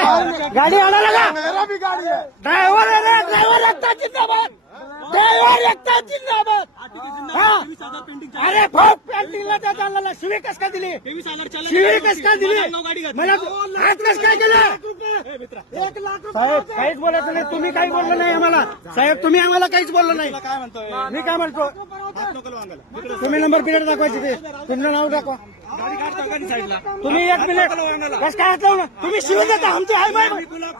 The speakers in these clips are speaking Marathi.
काय गाडी आणायला का मेरा भी गाड़ी है। ड्रायव्हर आहे रे ड्रायव्हर एकटा जिंदाबाद ड्रायव्हर एकटा जिंदाबाद हा अरे भाऊ पेंटिंगला त्या चालला शिवी कस काय दिली शिवी कस काय दिली मला हात कस काय केलं 1 लाख साहेब काहीच बोलायचं नाही तुम्ही काही बोललं नाही आम्हाला साहेब तुम्ही आम्हाला काहीच बोललं नाही काय म्हणतोय मी काय म्हणतो तुम्ही नंबर प्लेट दाखवायची ते तुमचं नाव दाखवा तुम्ही 1 मिनिट कस काय हात लावून तुम्ही शिवी देता आमची आई बाई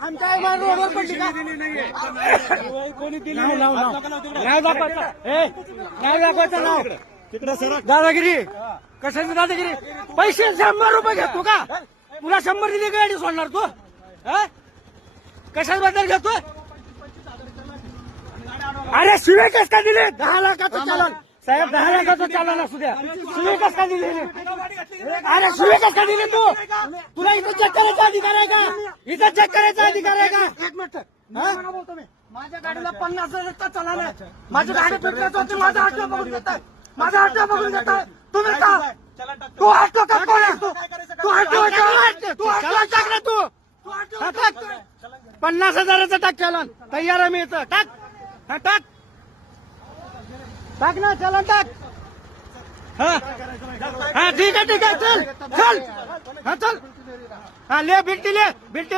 आमच्या आई बाई रोडवर पडली का नाव नाव नाव नाव दाखवायचं नाव दाखवायचं नाव तिकडे सर दादागिरी कशाची दादागिरी पैसे 100 रुपये घेतो का तुला 100 दिली गाडी सोडणार तू कशाबद्दल घेतो अरे शिवे कस का दिले 10 लाखाचं चालन साहेब 10 लाखाचं चालन असू द्या शिवे कस का दिले अरे शिवे कस का दिले तू तुला इथं चेक करायचा अधिकार आहे का इथं चेक करायचा अधिकार आहे का 1 मिनिट बोलतो मी माझ्या गाडीला 50,000 चालन आहे माझी गाडी फिटण्याचं होती माझा आठवण बघून घेताय माझा आठवण बघून घेताय तुम्ही का तू आठवण का कोण आहे तू आठवण तू टाक ना तू 50,000चं टाक चालन तयार आहे मी इथं टाक हा टाक टाक ना चलन टाक हा ठीक आहे चल चल हा चल हाँ ले बिल्टी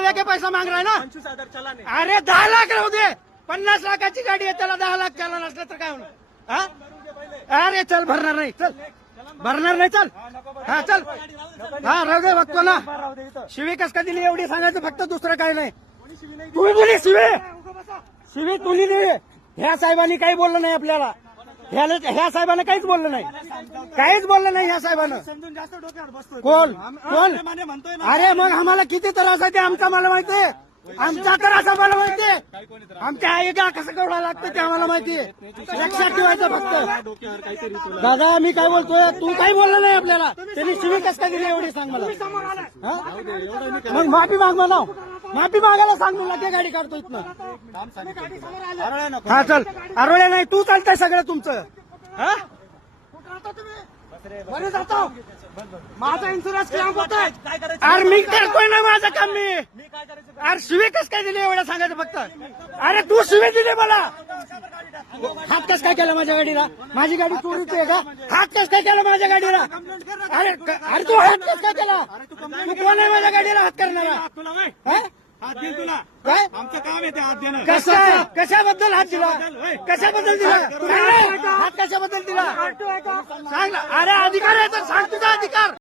लेके पैसा मांग रहा है ना 25,000 अरे 10 लाख राहू दे 50 लाखाची गाडी आहे त्याला 10 लाख चालन असलं तर काय होणार हा अरे चल भरणार नाही चल भरणार नाही चल हा चल हा राहू दे बघतो ना शिवी कस का दिली एवढी सांगायचं फक्त दुसरं काही नाही तुम्ही दिली शिवी तुली दिली ह्या साहेबांनी काही बोललं नाही आपल्याला ह्या साहेबांना काहीच बोललं नाही ह्या साहेबांना समजून जास्त डोक्यावर बसतोय कोण म्हणतोय अरे मग आम्हाला किती त्रास आहे ते आमचा मला माहितीये आमचा त्रास आम्हाला माहितीये आमच्या आईला कसं केवढा लागतं ते आम्हाला माहितीये लक्षात ठेवायचं फक्त दादा मी काय बोलतोय तू काही बोललं नाही आपल्याला त्यांनी शिवी कस काय दिली एवढी सांग मला मग माफी माग म्हणाव माफी मागायला सांग तुला ते गाडी काढतो इथनं हा चल आरोळ्या नाही तू चालतंय सगळं तुमचं हा बरे जातो माझा इन्शुरन्स क्लेम होतोय अरे मी करतोय ना माझं काम मी अरे शिवी कस काय दिली एवढं सांगायचं फक्त अरे तू शिवी दिली मला हात कस काय केला माझ्या गाडीला माझी गाडी चोरीची आहे का हात कस काय केला माझ्या गाडीला अरे तू हात कस काय केला तू कोण आहे माझ्या गाडीला हात करणारा काय आमचं काम आहे ते हात देणं कशाबद्दल हात दिला कशाबद्दल दिला हात कशाबद्दल दिला सांग ना अरे अधिकार आहे तर सांग तुझा अधिकार